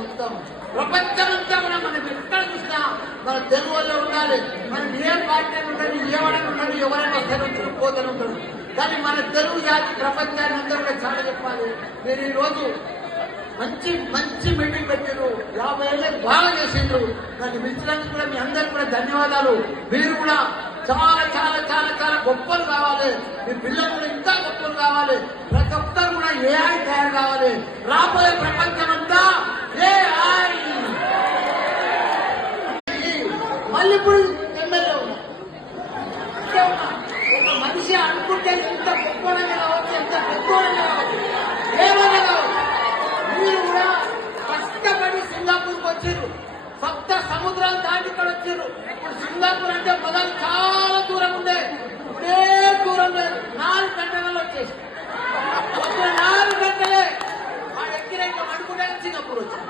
మొత్తం ప్రపంచమంతా కూడా మనం ఎక్కడ చూసినా మన తెలుగు వల్ల ఉండాలి. మనం ఏ పార్టీ ఉండదు, ఏమైనా ఉండదు, ఎవరైనా వస్తారు పోతూ ఉంటారు. కానీ మన తెలుగు జాతి ప్రపంచాన్ని అందరూ కూడా చాలా చెప్పాలి. నేను ఈ రోజు మంచి మంచి మీటింగ్ పెట్టారు, 50 ఏళ్ళకి బాగా చేసిండ్రు. నన్ను పిలిచినందుకు కూడా మీ అందరికి కూడా ధన్యవాదాలు. మీరు కూడా చాలా చాలా చాలా చాలా గొప్పలు కావాలి. మీ పిల్లలు కూడా ఇంకా గొప్పలు కావాలి. ప్రతి ఒక్కరు కూడా ఏఐ తయారు కావాలి. రాబోయే ప్రపంచం అంతా ఏఐ. మళ్ళీ ఇప్పుడు ఎమ్మెల్యే ఉన్నా ఒక మనిషి అనుకుంటే ఎంత గొప్పగా కావచ్చు, ఎంత పెద్దోడగా కావచ్చు, ఏమైనా కావచ్చు. మీరు కూడా కష్టపడి సింగపూర్కి వచ్చారు, సప్త సముద్రాలు దాటి ఇక్కడ వచ్చారు. ఇప్పుడు సింగపూర్ అంటే మొదలు చాలా దూరం ఉండే, ఇప్పుడే దూరం లేదు. 4 గంటలలో వచ్చేసి 4 గంటలే వాడు ఎక్కిన ఇంకా అనుకుంటే సింగపూర్ వచ్చారు.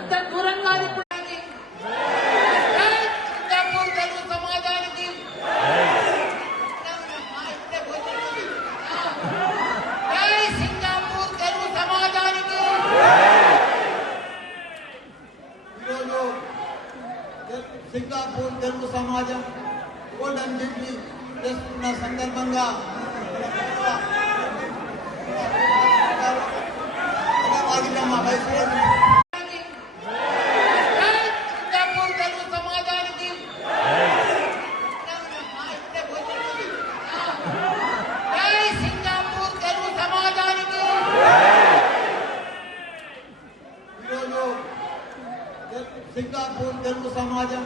ఎంత దూరం కాదు. ఇప్పుడు సింగపూర్ తెలుగు సమాజానికి సింగపూర్ తెలుగు సమాజానికి ఈరోజు సింగపూర్ తెలుగు సమాజం గోల్డెన్ జూబ్లీ చేసుకున్న సందర్భంగా సింగపూర్ తెలుగు సమాజానికి సింగపూర్ తెలుగు సమాజానికి ఈరోజు సింగపూర్ తెలుగు సమాజం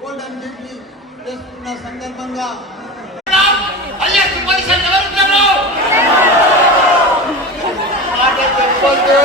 గోల్డెన్ జూబ్లీ చేసుకున్న సందర్భంగా మాట చెప్పొద్దు.